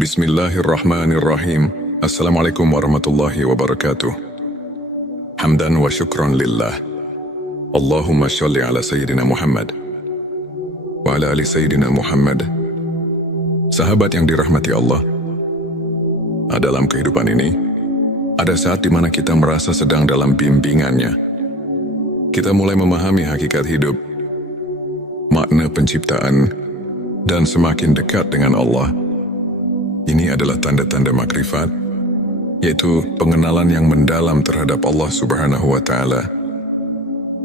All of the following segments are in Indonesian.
Bismillahirrahmanirrahim. Assalamualaikum warahmatullahi wabarakatuh. Hamdan wa syukran lillah. Allahumma sholli ala Sayyidina Muhammad wa ala ali Sayyidina Muhammad. Sahabat yang dirahmati Allah, dalam kehidupan ini, ada saat di mana kita merasa sedang dalam bimbingannya. Kita mulai memahami hakikat hidup, makna penciptaan, dan semakin dekat dengan Allah. Ini adalah tanda-tanda makrifat, yaitu pengenalan yang mendalam terhadap Allah Subhanahu wa Ta'ala.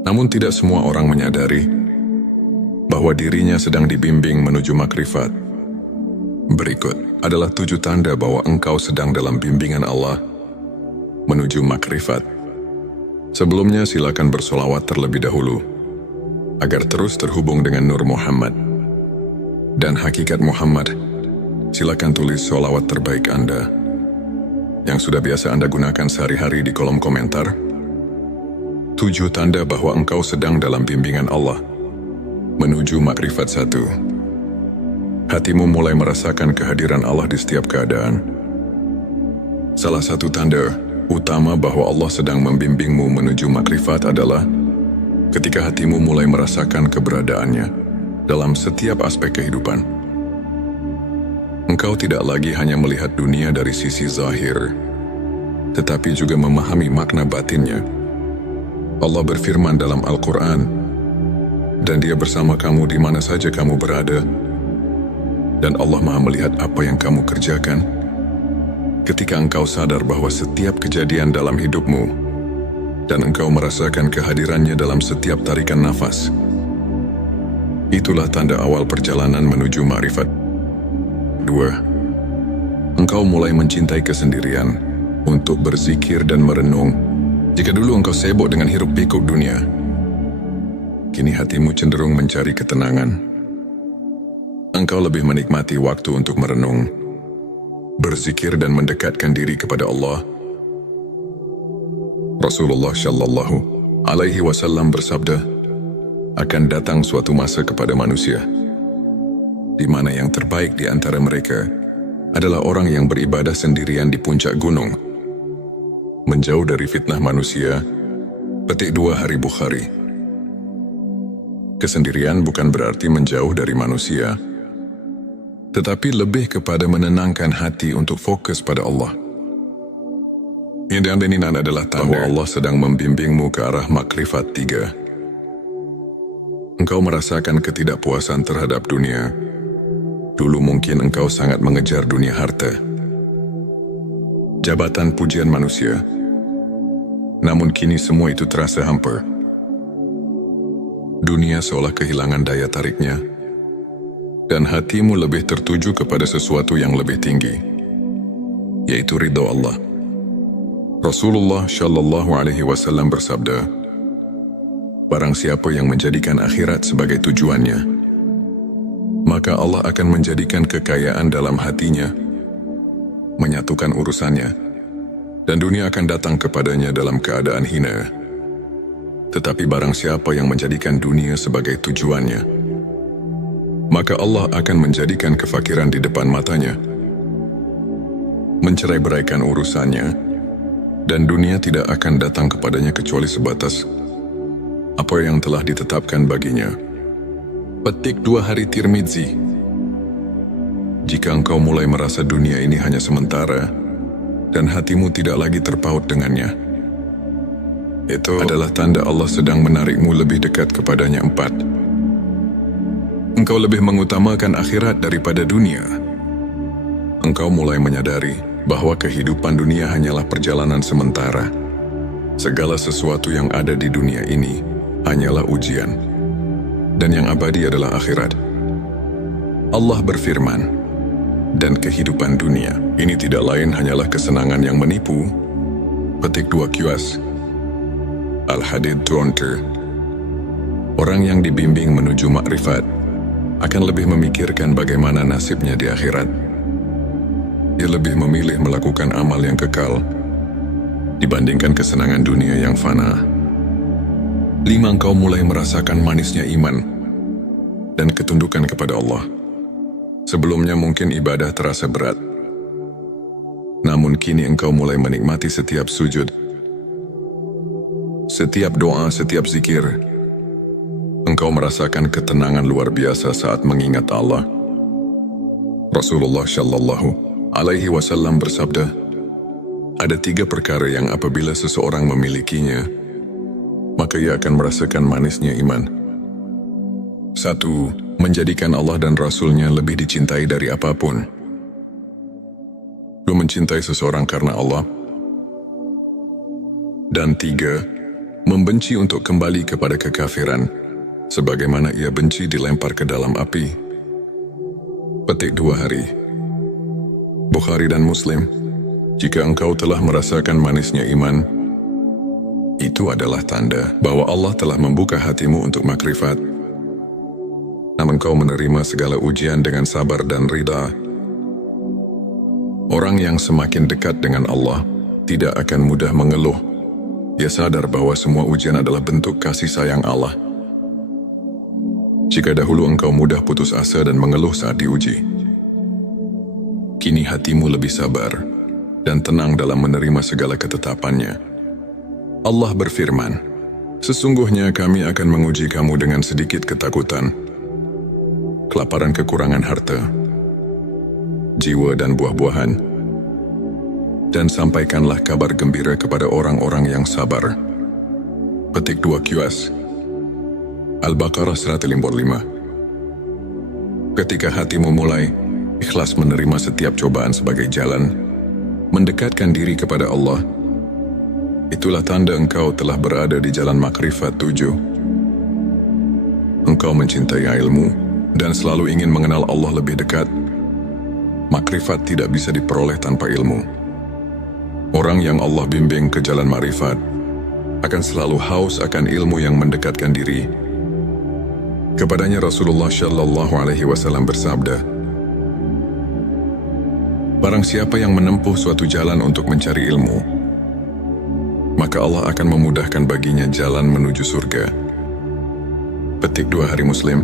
Namun tidak semua orang menyadari bahwa dirinya sedang dibimbing menuju makrifat. Berikut adalah 7 tanda bahwa engkau sedang dalam bimbingan Allah menuju makrifat. Sebelumnya silakan bersolawat terlebih dahulu agar terus terhubung dengan Nur Muhammad dan hakikat Muhammad. Silakan tulis sholawat terbaik Anda yang sudah biasa Anda gunakan sehari-hari di kolom komentar. 7 tanda bahwa engkau sedang dalam bimbingan Allah menuju makrifat 1. Hatimu mulai merasakan kehadiran Allah di setiap keadaan. Salah satu tanda utama bahwa Allah sedang membimbingmu menuju makrifat adalah ketika hatimu mulai merasakan keberadaannya dalam setiap aspek kehidupan. Engkau tidak lagi hanya melihat dunia dari sisi zahir, tetapi juga memahami makna batinnya. Allah berfirman dalam Al-Quran, dan Dia bersama kamu di mana saja kamu berada, dan Allah Maha melihat apa yang kamu kerjakan. Ketika engkau sadar bahwa setiap kejadian dalam hidupmu, dan engkau merasakan kehadirannya dalam setiap tarikan nafas, itulah tanda awal perjalanan menuju makrifat. 2. Engkau mulai mencintai kesendirian untuk berzikir dan merenung. Jika dulu engkau sibuk dengan hiruk-pikuk dunia, kini hatimu cenderung mencari ketenangan. Engkau lebih menikmati waktu untuk merenung, berzikir dan mendekatkan diri kepada Allah. Rasulullah Shallallahu Alaihi Wasallam bersabda, akan datang suatu masa kepada manusia di mana yang terbaik di antara mereka adalah orang yang beribadah sendirian di puncak gunung, menjauh dari fitnah manusia. Petik 2 Hari Bukhari. Kesendirian bukan berarti menjauh dari manusia, tetapi lebih kepada menenangkan hati untuk fokus pada Allah. Ini adalah tanda Allah sedang membimbingmu ke arah makrifat 3. Engkau merasakan ketidakpuasan terhadap dunia. Dulu mungkin engkau sangat mengejar dunia harta, jabatan, pujian manusia. Namun kini semua itu terasa hampa. Dunia seolah kehilangan daya tariknya, dan hatimu lebih tertuju kepada sesuatu yang lebih tinggi, yaitu ridha Allah. Rasulullah Shallallahu Alaihi Wasallam bersabda, barang siapa yang menjadikan akhirat sebagai tujuannya, maka Allah akan menjadikan kekayaan dalam hatinya, menyatukan urusannya, dan dunia akan datang kepadanya dalam keadaan hina. Tetapi barang siapa yang menjadikan dunia sebagai tujuannya, maka Allah akan menjadikan kefakiran di depan matanya, mencerai-beraikan urusannya, dan dunia tidak akan datang kepadanya kecuali sebatas apa yang telah ditetapkan baginya. Petik 2 Hari Tirmidzi. Jika engkau mulai merasa dunia ini hanya sementara, dan hatimu tidak lagi terpaut dengannya, itu adalah tanda Allah sedang menarikmu lebih dekat kepadanya. 4. Engkau lebih mengutamakan akhirat daripada dunia. Engkau mulai menyadari bahwa kehidupan dunia hanyalah perjalanan sementara. Segala sesuatu yang ada di dunia ini hanyalah ujian, dan yang abadi adalah akhirat. Allah berfirman, dan kehidupan dunia ini tidak lain hanyalah kesenangan yang menipu. Petik 2 QS Al-Hadid 20. Orang yang dibimbing menuju makrifat akan lebih memikirkan bagaimana nasibnya di akhirat. Dia lebih memilih melakukan amal yang kekal dibandingkan kesenangan dunia yang fana. 5. Engkau mulai merasakan manisnya iman dan ketundukan kepada Allah. Sebelumnya mungkin ibadah terasa berat, Namun kini engkau mulai menikmati setiap sujud, setiap doa, setiap zikir. Engkau merasakan ketenangan luar biasa saat mengingat Allah. Rasulullah Shallallahu Alaihi Wasallam bersabda, ada 3 perkara yang apabila seseorang memilikinya, maka ia akan merasakan manisnya iman. 1. Menjadikan Allah dan Rasul-Nya lebih dicintai dari apapun. 2. Mencintai seseorang karena Allah. Dan 3. Membenci untuk kembali kepada kekafiran, sebagaimana ia benci dilempar ke dalam api. Petik 2 hari. Bukhari dan Muslim. Jika engkau telah merasakan manisnya iman, itu adalah tanda bahwa Allah telah membuka hatimu untuk makrifat. Namun engkau menerima segala ujian dengan sabar dan ridha. Orang yang semakin dekat dengan Allah tidak akan mudah mengeluh. Ia sadar bahwa semua ujian adalah bentuk kasih sayang Allah. Jika dahulu engkau mudah putus asa dan mengeluh saat diuji, kini hatimu lebih sabar dan tenang dalam menerima segala ketetapannya. Allah berfirman, sesungguhnya kami akan menguji kamu dengan sedikit ketakutan, kelaparan, kekurangan harta, jiwa dan buah-buahan, dan sampaikanlah kabar gembira kepada orang-orang yang sabar. Petik 2 QS Al-Baqarah 155. Ketika hatimu mulai ikhlas menerima setiap cobaan sebagai jalan mendekatkan diri kepada Allah, itulah tanda engkau telah berada di jalan makrifat 7. Engkau mencintai ilmu dan selalu ingin mengenal Allah lebih dekat. Makrifat tidak bisa diperoleh tanpa ilmu. Orang yang Allah bimbing ke jalan makrifat akan selalu haus akan ilmu yang mendekatkan diri. Kepadanya Rasulullah Shallallahu Alaihi Wasallam bersabda, barang siapa yang menempuh suatu jalan untuk mencari ilmu, maka Allah akan memudahkan baginya jalan menuju surga. Petik 2 hari Muslim.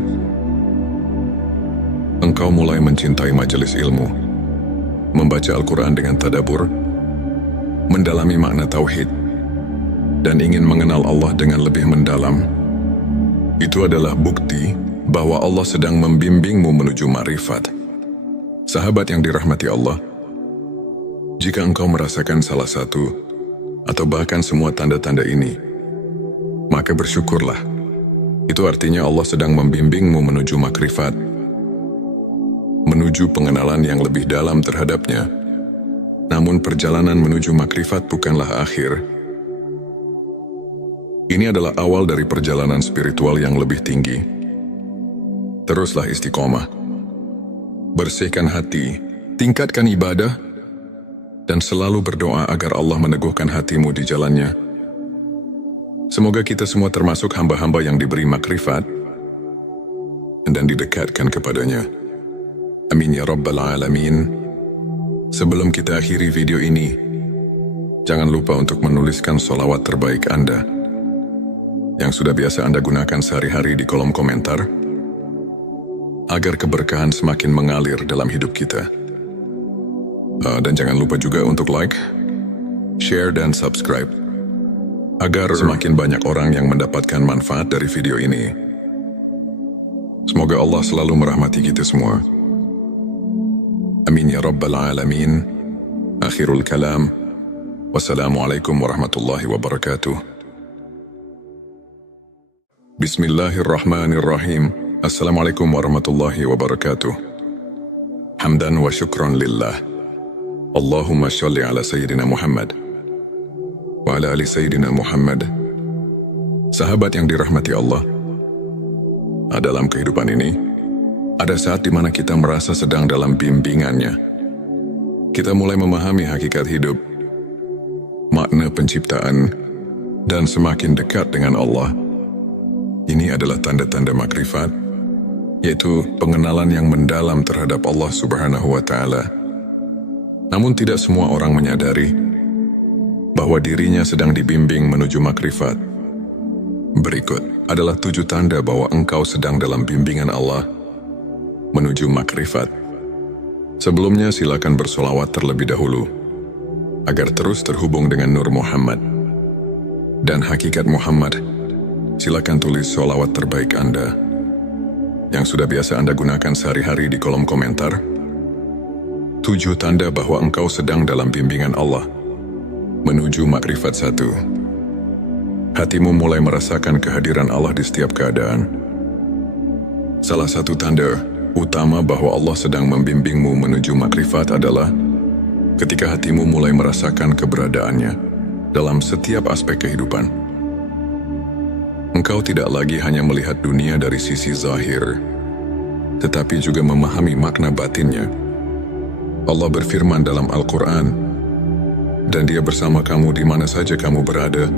Engkau mulai mencintai majelis ilmu, membaca Al-Quran dengan tadabbur, mendalami makna tauhid, dan ingin mengenal Allah dengan lebih mendalam. Itu adalah bukti bahwa Allah sedang membimbingmu menuju ma'rifat. Sahabat yang dirahmati Allah, jika engkau merasakan salah satu atau bahkan semua tanda-tanda ini, maka bersyukurlah. Itu artinya Allah sedang membimbingmu menuju makrifat, menuju pengenalan yang lebih dalam terhadapnya. Namun perjalanan menuju makrifat bukanlah akhir. Ini adalah awal dari perjalanan spiritual yang lebih tinggi. Teruslah istiqomah. Bersihkan hati, tingkatkan ibadah, dan selalu berdoa agar Allah meneguhkan hatimu di jalannya. Semoga kita semua termasuk hamba-hamba yang diberi makrifat dan didekatkan kepadanya. Amin ya Rabbal Alamin. Sebelum kita akhiri video ini, jangan lupa untuk menuliskan sholawat terbaik Anda yang sudah biasa Anda gunakan sehari-hari di kolom komentar, agar keberkahan semakin mengalir dalam hidup kita. Dan jangan lupa juga untuk like, share, dan subscribe, agar semakin banyak orang yang mendapatkan manfaat dari video ini. Semoga Allah selalu merahmati kita semua. Amin ya Rabbal Alamin. Akhirul kalam. Wassalamualaikum warahmatullahi wabarakatuh. Bismillahirrahmanirrahim. Assalamualaikum warahmatullahi wabarakatuh. Hamdan wa syukran lillah. Allahumma sholli ala Sayyidina Muhammad wa ala ali Sayyidina Muhammad. Sahabat yang dirahmati Allah, dalam kehidupan ini, ada saat di mana kita merasa sedang dalam bimbingannya. Kita mulai memahami hakikat hidup, makna penciptaan, dan semakin dekat dengan Allah. Ini adalah tanda-tanda makrifat, yaitu pengenalan yang mendalam terhadap Allah Subhanahu wa Ta'ala. Namun tidak semua orang menyadari bahwa dirinya sedang dibimbing menuju makrifat. Berikut adalah 7 tanda bahwa engkau sedang dalam bimbingan Allah menuju makrifat. Sebelumnya silakan bersolawat terlebih dahulu agar terus terhubung dengan Nur Muhammad dan hakikat Muhammad, silakan tulis sholawat terbaik Anda yang sudah biasa Anda gunakan sehari-hari di kolom komentar. 7 tanda bahwa engkau sedang dalam bimbingan Allah menuju makrifat 1. Hatimu mulai merasakan kehadiran Allah di setiap keadaan. Salah satu tanda utama bahwa Allah sedang membimbingmu menuju makrifat adalah ketika hatimu mulai merasakan keberadaannya dalam setiap aspek kehidupan. Engkau tidak lagi hanya melihat dunia dari sisi zahir, tetapi juga memahami makna batinnya. Allah berfirman dalam Al-Quran, dan Dia bersama kamu di mana saja kamu berada,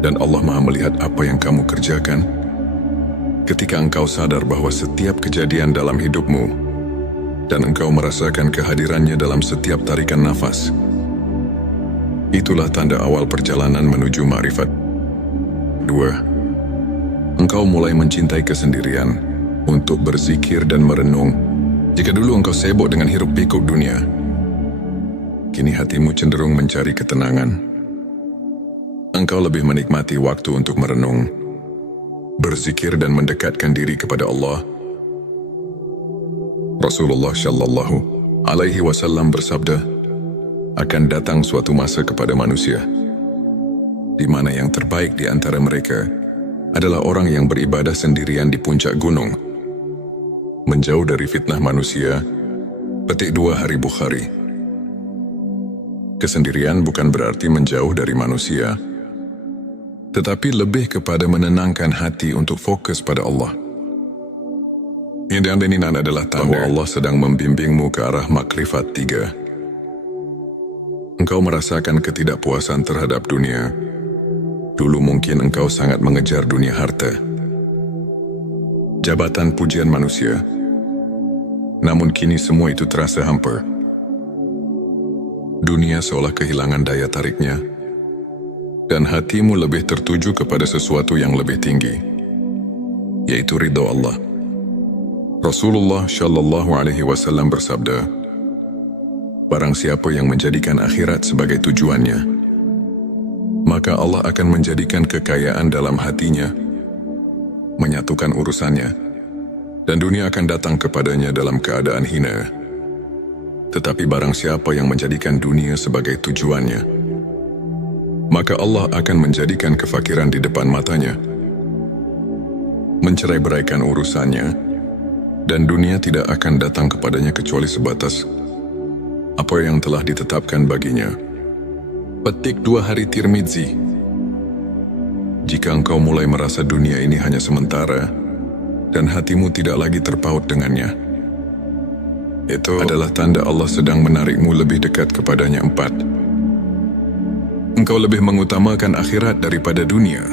dan Allah Maha melihat apa yang kamu kerjakan. Ketika engkau sadar bahwa setiap kejadian dalam hidupmu, dan engkau merasakan kehadirannya dalam setiap tarikan nafas, itulah tanda awal perjalanan menuju makrifat. 2. Engkau mulai mencintai kesendirian untuk berzikir dan merenung. Jika dulu engkau sibuk dengan hiruk-pikuk dunia, kini hatimu cenderung mencari ketenangan. Engkau lebih menikmati waktu untuk merenung, berzikir dan mendekatkan diri kepada Allah. Rasulullah Shallallahu Alaihi Wasallam bersabda, akan datang suatu masa kepada manusia di mana yang terbaik di antara mereka adalah orang yang beribadah sendirian di puncak gunung, menjauh dari fitnah manusia. Petik 2 Hari Bukhari. Kesendirian bukan berarti menjauh dari manusia, tetapi lebih kepada menenangkan hati untuk fokus pada Allah. Yang diaminin adalah tahu Allah sedang membimbingmu ke arah makrifat 3. Engkau merasakan ketidakpuasan terhadap dunia. Dulu mungkin engkau sangat mengejar dunia harta, jabatan, pujian manusia. Namun kini semua itu terasa hampa. Dunia seolah kehilangan daya tariknya, dan hatimu lebih tertuju kepada sesuatu yang lebih tinggi, yaitu ridha Allah. Rasulullah Shallallahu Alaihi Wasallam bersabda, barang siapa yang menjadikan akhirat sebagai tujuannya, maka Allah akan menjadikan kekayaan dalam hatinya, menyatukan urusannya, dan dunia akan datang kepadanya dalam keadaan hina. Tetapi barang siapa yang menjadikan dunia sebagai tujuannya, maka Allah akan menjadikan kefakiran di depan matanya, mencerai-beraikan urusannya, dan dunia tidak akan datang kepadanya kecuali sebatas apa yang telah ditetapkan baginya. Petik 2 Hari Tirmidzi. Jika engkau mulai merasa dunia ini hanya sementara, dan hatimu tidak lagi terpaut dengannya, itu adalah tanda Allah sedang menarikmu lebih dekat kepadanya. 4. Engkau lebih mengutamakan akhirat daripada dunia.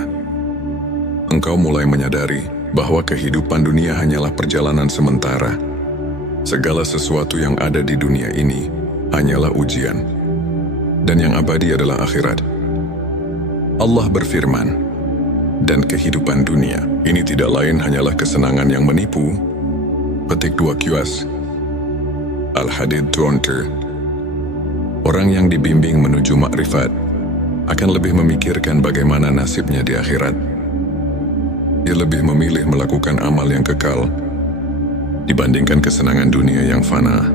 Engkau mulai menyadari bahwa kehidupan dunia hanyalah perjalanan sementara. Segala sesuatu yang ada di dunia ini hanyalah ujian, dan yang abadi adalah akhirat. Allah berfirman, dan kehidupan dunia ini tidak lain hanyalah kesenangan yang menipu. Petik 2 QS. Al-Hadid 20. Orang yang dibimbing menuju makrifat akan lebih memikirkan bagaimana nasibnya di akhirat. Dia lebih memilih melakukan amal yang kekal dibandingkan kesenangan dunia yang fana.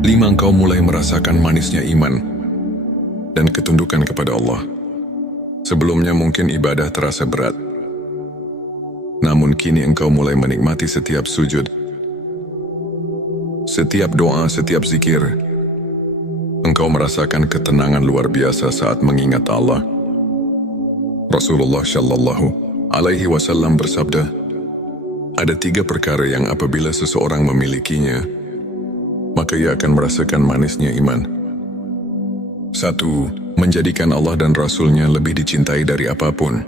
5. Engkau mulai merasakan manisnya iman dan ketundukan kepada Allah. Sebelumnya mungkin ibadah terasa berat, namun kini engkau mulai menikmati setiap sujud, setiap doa, setiap zikir. Engkau merasakan ketenangan luar biasa saat mengingat Allah. Rasulullah Shallallahu Alaihi Wasallam bersabda, ada 3 perkara yang apabila seseorang memilikinya, maka ia akan merasakan manisnya iman. 1. Menjadikan Allah dan Rasul-Nya lebih dicintai dari apapun.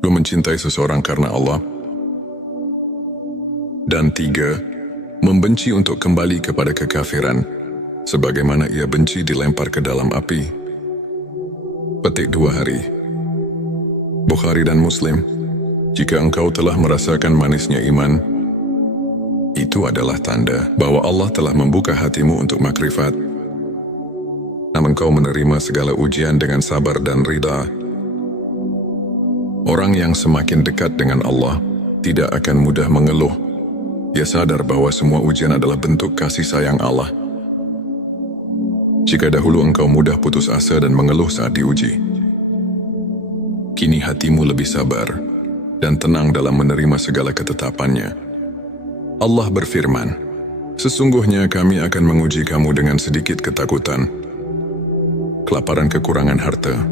2. Mencintai seseorang karena Allah. Dan 3. Membenci untuk kembali kepada kekafiran, sebagaimana ia benci dilempar ke dalam api. Petik 2 Hari. Bukhari dan Muslim. Jika engkau telah merasakan manisnya iman, Itu adalah tanda bahwa Allah telah membuka hatimu untuk makrifat. Namun kau menerima segala ujian dengan sabar dan ridha. Orang yang semakin dekat dengan Allah tidak akan mudah mengeluh. Dia sadar bahwa semua ujian adalah bentuk kasih sayang Allah. Jika dahulu engkau mudah putus asa dan mengeluh saat diuji, kini hatimu lebih sabar dan tenang dalam menerima segala ketetapannya. Allah berfirman, "Sesungguhnya kami akan menguji kamu dengan sedikit ketakutan, kelaparan, kekurangan harta,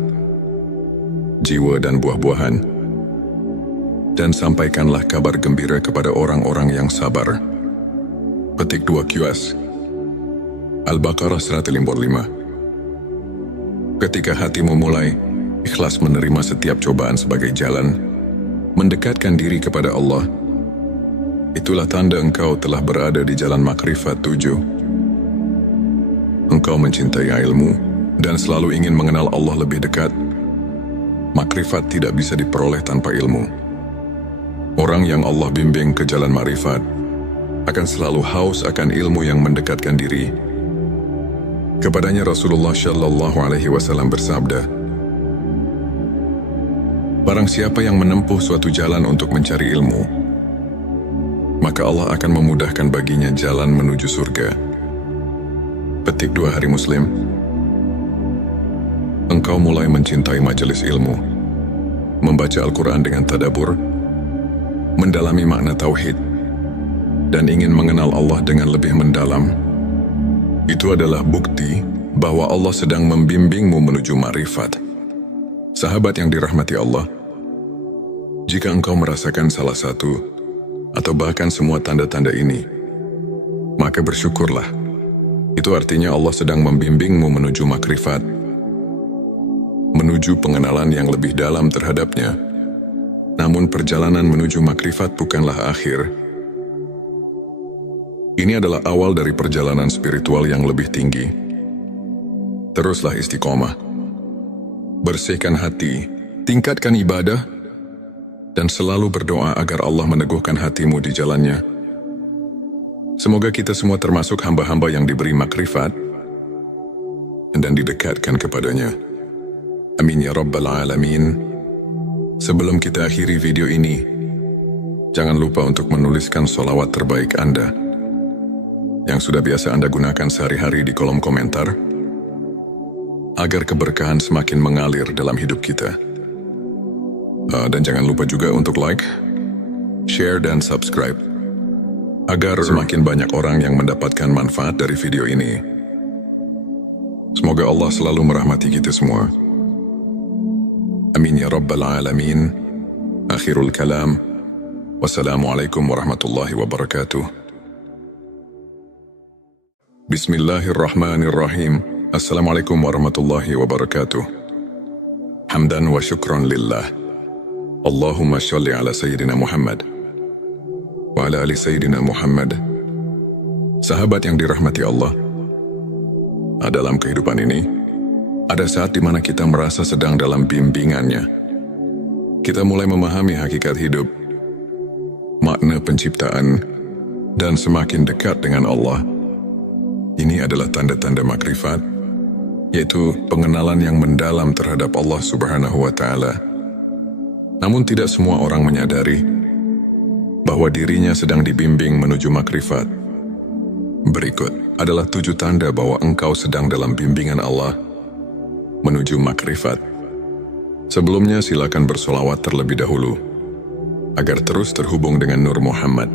jiwa dan buah-buahan, dan sampaikanlah kabar gembira kepada orang-orang yang sabar." Petik 2 QS Al-Baqarah 155. Ketika hatimu mulai ikhlas menerima setiap cobaan sebagai jalan mendekatkan diri kepada Allah, itulah tanda engkau telah berada di jalan makrifat 7. Engkau mencintai ilmu dan selalu ingin mengenal Allah lebih dekat. Makrifat tidak bisa diperoleh tanpa ilmu. Orang yang Allah bimbing ke jalan makrifat akan selalu haus akan ilmu yang mendekatkan diri. Kepadanya Rasulullah Shallallahu Alaihi Wasallam bersabda, "Barang siapa yang menempuh suatu jalan untuk mencari ilmu, maka Allah akan memudahkan baginya jalan menuju surga." Petik 2 Hari Muslim. Engkau mulai mencintai majelis ilmu, membaca Al-Quran dengan tadabbur, mendalami makna tauhid, dan ingin mengenal Allah dengan lebih mendalam. Itu adalah bukti bahwa Allah sedang membimbingmu menuju makrifat. Sahabat yang dirahmati Allah, jika engkau merasakan salah satu atau bahkan semua tanda-tanda ini, maka bersyukurlah. Itu artinya Allah sedang membimbingmu menuju makrifat, menuju pengenalan yang lebih dalam terhadapnya. Namun perjalanan menuju makrifat bukanlah akhir. Ini adalah awal dari perjalanan spiritual yang lebih tinggi. Teruslah istiqomah. Bersihkan hati, tingkatkan ibadah, dan selalu berdoa agar Allah meneguhkan hatimu di jalannya. Semoga kita semua termasuk hamba-hamba yang diberi makrifat dan didekatkan kepadanya. Amin ya Rabbal Alamin. Sebelum kita akhiri video ini, jangan lupa untuk menuliskan sholawat terbaik Anda yang sudah biasa Anda gunakan sehari-hari di kolom komentar, agar keberkahan semakin mengalir dalam hidup kita. Dan jangan lupa juga untuk like, share, dan subscribe, agar semakin banyak orang yang mendapatkan manfaat dari video ini. Semoga Allah selalu merahmati kita semua. Amin ya Rabbal Alamin. Akhirul kalam. Wassalamualaikum warahmatullahi wabarakatuh. Bismillahirrahmanirrahim. Assalamualaikum warahmatullahi wabarakatuh. Hamdan wa syukran lillah. Allahumma sholli ala Sayyidina Muhammad wa ala ali Sayyidina Muhammad. Sahabat yang dirahmati Allah, dalam kehidupan ini, ada saat di mana kita merasa sedang dalam bimbingannya. Kita mulai memahami hakikat hidup, makna penciptaan, dan semakin dekat dengan Allah. Ini adalah tanda-tanda makrifat, yaitu pengenalan yang mendalam terhadap Allah Subhanahu wa Ta'ala. Namun tidak semua orang menyadari bahwa dirinya sedang dibimbing menuju makrifat. Berikut adalah 7 tanda bahwa engkau sedang dalam bimbingan Allah menuju makrifat. Sebelumnya silakan bersolawat terlebih dahulu, agar terus terhubung dengan Nur Muhammad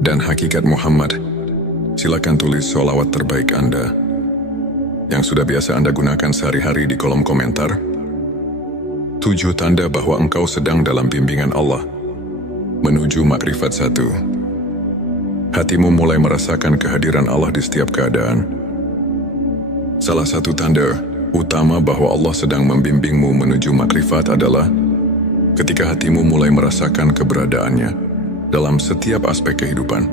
dan hakikat Muhammad. Silakan tulis sholawat terbaik Anda yang sudah biasa Anda gunakan sehari-hari di kolom komentar. 7 tanda bahwa engkau sedang dalam bimbingan Allah menuju makrifat 1. Hatimu mulai merasakan kehadiran Allah di setiap keadaan. Salah satu tanda utama bahwa Allah sedang membimbingmu menuju makrifat adalah ketika hatimu mulai merasakan keberadaannya dalam setiap aspek kehidupan.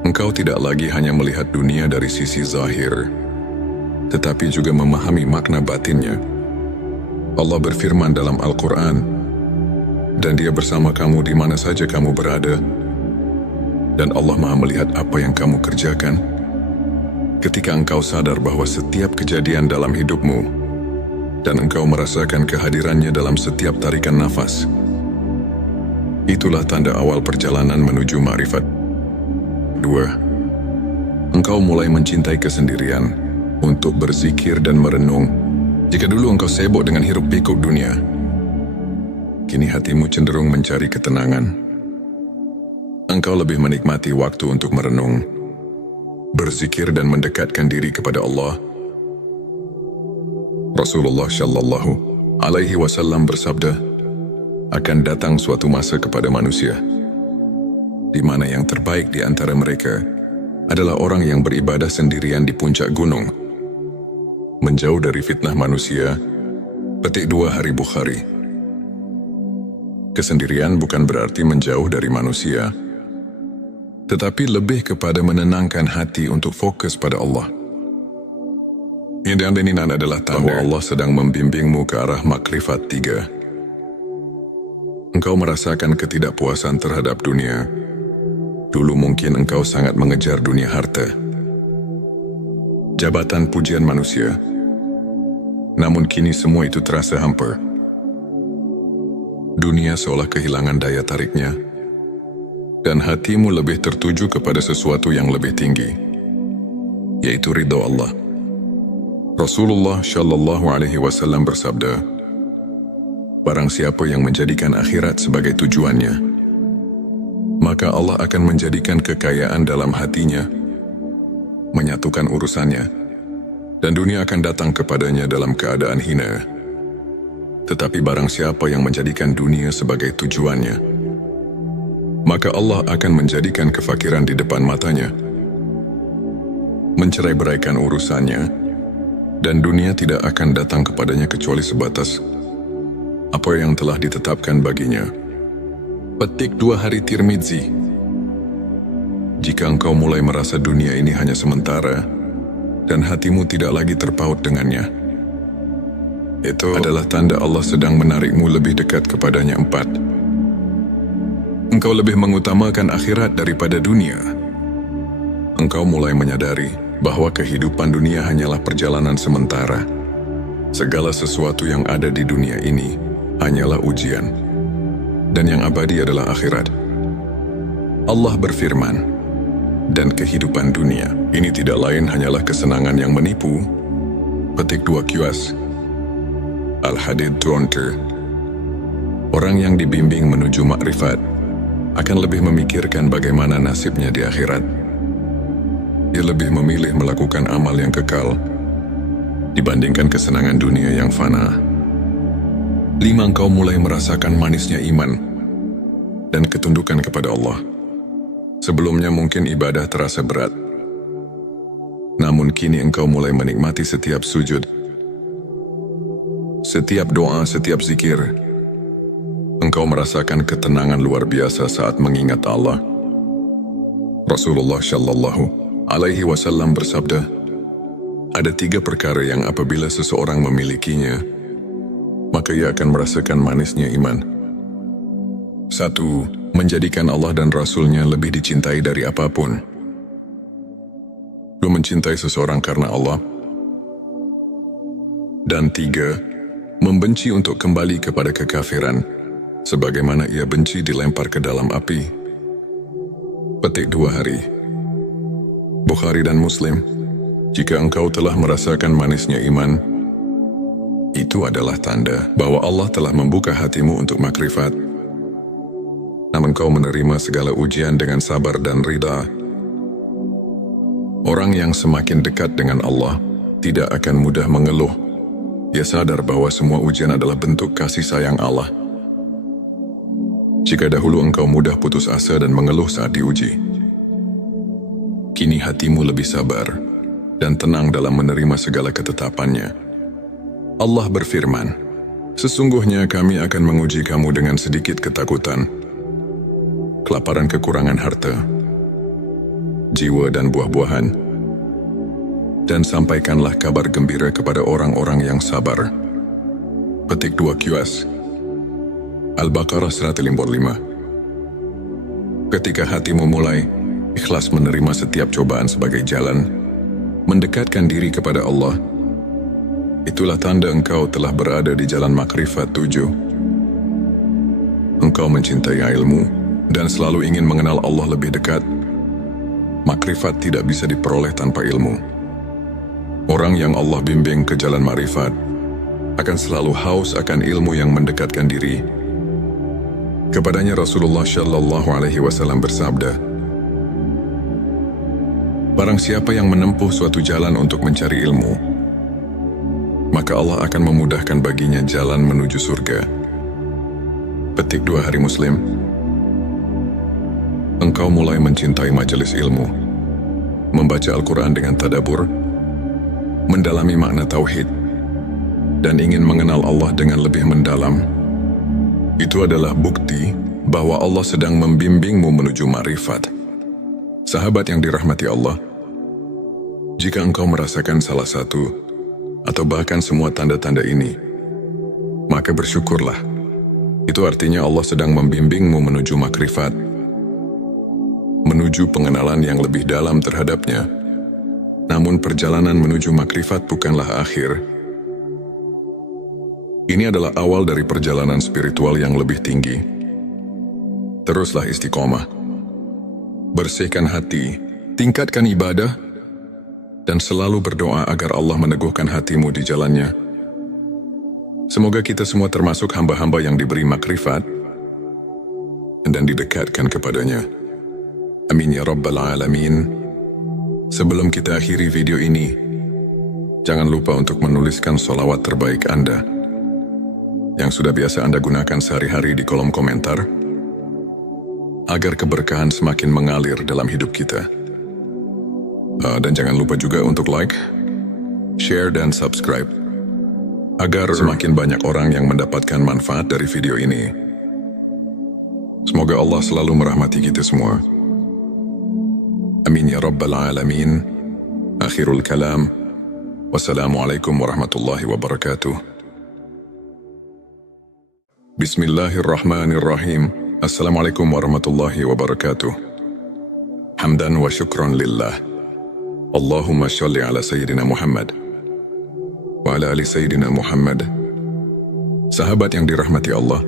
Engkau tidak lagi hanya melihat dunia dari sisi zahir, tetapi juga memahami makna batinnya. Allah berfirman dalam Al-Quran, "Dan Dia bersama kamu di mana saja kamu berada, Dan Allah Maha melihat apa yang kamu kerjakan. Ketika engkau sadar bahwa setiap kejadian dalam hidupmu dan engkau merasakan kehadirannya dalam setiap tarikan nafas, itulah tanda awal perjalanan menuju ma'rifat. 2. Engkau mulai mencintai kesendirian untuk berzikir dan merenung. Jika dulu engkau sibuk dengan hiruk-pikuk dunia, kini hatimu cenderung mencari ketenangan. Engkau lebih menikmati waktu untuk merenung, berzikir dan mendekatkan diri kepada Allah. Rasulullah Shallallahu Alaihi Wasallam bersabda, akan datang suatu masa kepada manusia, di mana yang terbaik di antara mereka adalah orang yang beribadah sendirian di puncak gunung, menjauh dari fitnah manusia. Petik 2 Hari Bukhari. Kesendirian bukan berarti menjauh dari manusia, tetapi lebih kepada menenangkan hati untuk fokus pada Allah. Ini adalah tanda Allah sedang membimbingmu ke arah makrifat 3. Engkau merasakan ketidakpuasan terhadap dunia. Dulu mungkin engkau sangat mengejar dunia harta, jabatan, pujian manusia. Namun kini semua itu terasa hampa. Dunia seolah kehilangan daya tariknya, dan hatimu lebih tertuju kepada sesuatu yang lebih tinggi, yaitu ridha Allah. Rasulullah Shallallahu Alaihi Wasallam bersabda, barang siapa yang menjadikan akhirat sebagai tujuannya, maka Allah akan menjadikan kekayaan dalam hatinya, menyatukan urusannya, dan dunia akan datang kepadanya dalam keadaan hina. Tetapi barang siapa yang menjadikan dunia sebagai tujuannya, maka Allah akan menjadikan kefakiran di depan matanya, mencerai-beraikan urusannya, dan dunia tidak akan datang kepadanya kecuali sebatas apa yang telah ditetapkan baginya. Petik 2 Hari Tirmidzi. Jika engkau mulai merasa dunia ini hanya sementara, dan hatimu tidak lagi terpaut dengannya, itu adalah tanda Allah sedang menarikmu lebih dekat kepadanya. 4. Engkau lebih mengutamakan akhirat daripada dunia. Engkau mulai menyadari bahwa kehidupan dunia hanyalah perjalanan sementara. Segala sesuatu yang ada di dunia ini hanyalah ujian, dan yang abadi adalah akhirat. Allah berfirman, dan kehidupan dunia ini tidak lain hanyalah kesenangan yang menipu. Petik 2 QS Al-Hadid 20. Orang yang dibimbing menuju makrifat akan lebih memikirkan bagaimana nasibnya di akhirat. Dia lebih memilih melakukan amal yang kekal dibandingkan kesenangan dunia yang fana. 5. Engkau mulai merasakan manisnya iman dan ketundukan kepada Allah. Sebelumnya mungkin ibadah terasa berat, namun kini engkau mulai menikmati setiap sujud, setiap doa, setiap zikir. Engkau merasakan ketenangan luar biasa saat mengingat Allah. Rasulullah Shallallahu Alaihi Wasallam bersabda, ada 3 perkara yang apabila seseorang memilikinya, maka ia akan merasakan manisnya iman. 1. Menjadikan Allah dan Rasul-Nya lebih dicintai dari apapun. 2. Mencintai seseorang karena Allah. Dan 3. Membenci untuk kembali kepada kekafiran, sebagaimana ia benci dilempar ke dalam api. Petik 2 Hari Bukhari dan Muslim. Jika engkau telah merasakan manisnya iman, itu adalah tanda bahwa Allah telah membuka hatimu untuk makrifat. Namun engkau menerima segala ujian dengan sabar dan ridha. Orang yang semakin dekat dengan Allah tidak akan mudah mengeluh. Ia sadar bahwa semua ujian adalah bentuk kasih sayang Allah. Jika dahulu engkau mudah putus asa dan mengeluh saat diuji, kini hatimu lebih sabar dan tenang dalam menerima segala ketetapannya. Allah berfirman, sesungguhnya kami akan menguji kamu dengan sedikit ketakutan, kelaparan, kekurangan harta, jiwa dan buah-buahan, dan sampaikanlah kabar gembira kepada orang-orang yang sabar. Petik 2 QS Al-Baqarah 155. Ketika hatimu mulai ikhlas menerima setiap cobaan sebagai jalan mendekatkan diri kepada Allah, itulah tanda engkau telah berada di jalan makrifat 7. Engkau mencintai ilmu dan selalu ingin mengenal Allah lebih dekat. Makrifat tidak bisa diperoleh tanpa ilmu. Orang yang Allah bimbing ke jalan makrifat akan selalu haus akan ilmu yang mendekatkan diri. Kepadanya Rasulullah Shallallahu Alaihi Wasallam bersabda, barang siapa yang menempuh suatu jalan untuk mencari ilmu, maka Allah akan memudahkan baginya jalan menuju surga. Petik 2 Hari Muslim. Engkau mulai mencintai majelis ilmu, membaca Al-Quran dengan tadabbur, mendalami makna tauhid, dan ingin mengenal Allah dengan lebih mendalam. Itu adalah bukti bahwa Allah sedang membimbingmu menuju ma'rifat. Sahabat yang dirahmati Allah, jika engkau merasakan salah satu atau bahkan semua tanda-tanda ini, maka bersyukurlah. Itu artinya Allah sedang membimbingmu menuju makrifat, menuju pengenalan yang lebih dalam terhadapnya. Namun perjalanan menuju makrifat bukanlah akhir. Ini adalah awal dari perjalanan spiritual yang lebih tinggi. Teruslah istiqomah. Bersihkan hati, tingkatkan ibadah, dan selalu berdoa agar Allah meneguhkan hatimu di jalannya. Semoga kita semua termasuk hamba-hamba yang diberi makrifat dan didekatkan kepadanya. Amin ya Rabbal Alamin. Sebelum kita akhiri video ini, jangan lupa untuk menuliskan sholawat terbaik Anda yang sudah biasa Anda gunakan sehari-hari di kolom komentar, agar keberkahan semakin mengalir dalam hidup kita. Dan jangan lupa juga untuk like, share, dan subscribe, agar semakin banyak orang yang mendapatkan manfaat dari video ini. Semoga Allah selalu merahmati kita semua. Amin ya Rabbal Alamin. Akhirul kalam. Wassalamualaikum warahmatullahi wabarakatuh. Bismillahirrahmanirrahim. Assalamualaikum warahmatullahi wabarakatuh. Hamdan wa syukran lillah. Allahumma sholli ala Sayyidina Muhammad wa ala ali Sayyidina Muhammad. Sahabat yang dirahmati Allah,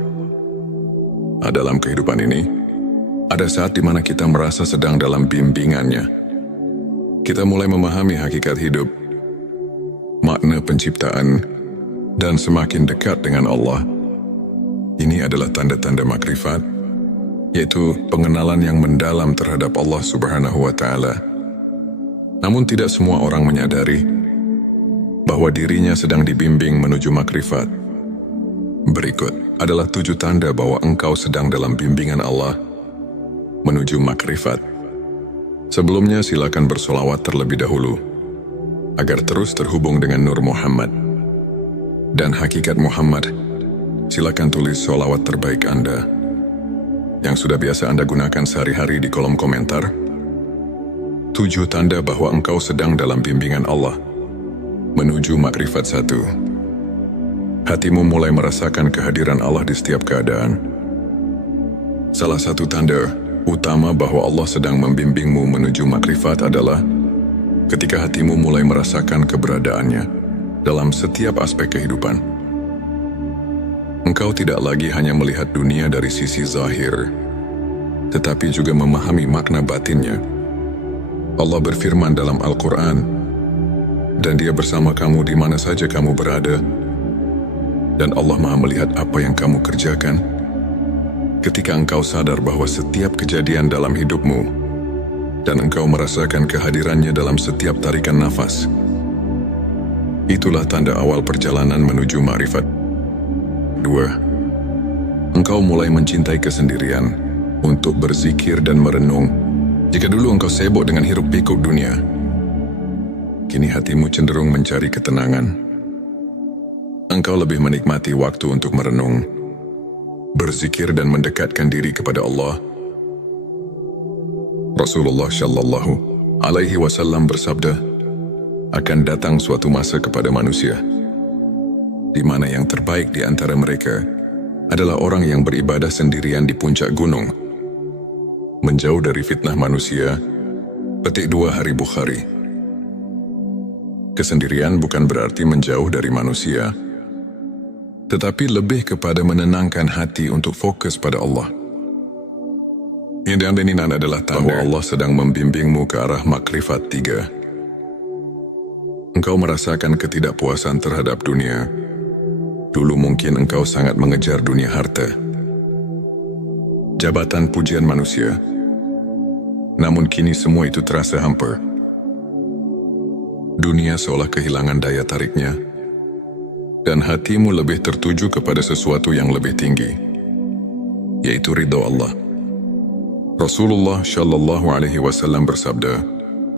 dalam kehidupan ini, ada saat di mana kita merasa sedang dalam bimbingannya. Kita mulai memahami hakikat hidup, makna penciptaan, dan semakin dekat dengan Allah. Ini adalah tanda-tanda makrifat, yaitu pengenalan yang mendalam terhadap Allah Subhanahu wa Ta'ala. Namun tidak semua orang menyadari bahwa dirinya sedang dibimbing menuju makrifat. Berikut adalah 7 tanda bahwa engkau sedang dalam bimbingan Allah menuju makrifat. Sebelumnya silakan bersolawat terlebih dahulu, agar terus terhubung dengan Nur Muhammad dan hakikat Muhammad. Silakan tulis solawat terbaik Anda yang sudah biasa Anda gunakan sehari-hari di kolom komentar. 7 tanda bahwa engkau sedang dalam bimbingan Allah menuju makrifat 1. Hatimu mulai merasakan kehadiran Allah di setiap keadaan. Salah satu tanda utama bahwa Allah sedang membimbingmu menuju makrifat adalah ketika hatimu mulai merasakan keberadaannya dalam setiap aspek kehidupan. Engkau tidak lagi hanya melihat dunia dari sisi zahir, tetapi juga memahami makna batinnya. Allah berfirman dalam Al-Quran, dan Dia bersama kamu di mana saja kamu berada, dan Allah Maha melihat apa yang kamu kerjakan. Ketika engkau sadar bahwa setiap kejadian dalam hidupmu, dan engkau merasakan kehadirannya dalam setiap tarikan nafas, itulah tanda awal perjalanan menuju ma'rifat. 2. Engkau mulai mencintai kesendirian untuk berzikir dan merenung. Jika dulu engkau sibuk dengan hiruk-pikuk dunia, kini hatimu cenderung mencari ketenangan. Engkau lebih menikmati waktu untuk merenung, berzikir dan mendekatkan diri kepada Allah. Rasulullah Shallallahu Alaihi Wasallam bersabda, akan datang suatu masa kepada manusia, di mana yang terbaik di antara mereka adalah orang yang beribadah sendirian di puncak gunung, menjauh dari fitnah manusia Petik 2 Hari Bukhari. Kesendirian bukan berarti menjauh dari manusia, tetapi lebih kepada menenangkan hati untuk fokus pada Allah. Yang diaminin adalah bahwa Allah sedang membimbingmu ke arah makrifat 3. Engkau merasakan ketidakpuasan terhadap dunia. Dulu mungkin engkau sangat mengejar dunia harta, jabatan, pujian manusia. Namun kini semua itu terasa hampa. Dunia seolah kehilangan daya tariknya, dan hatimu lebih tertuju kepada sesuatu yang lebih tinggi, yaitu ridha Allah. Rasulullah Shallallahu Alaihi Wasallam bersabda,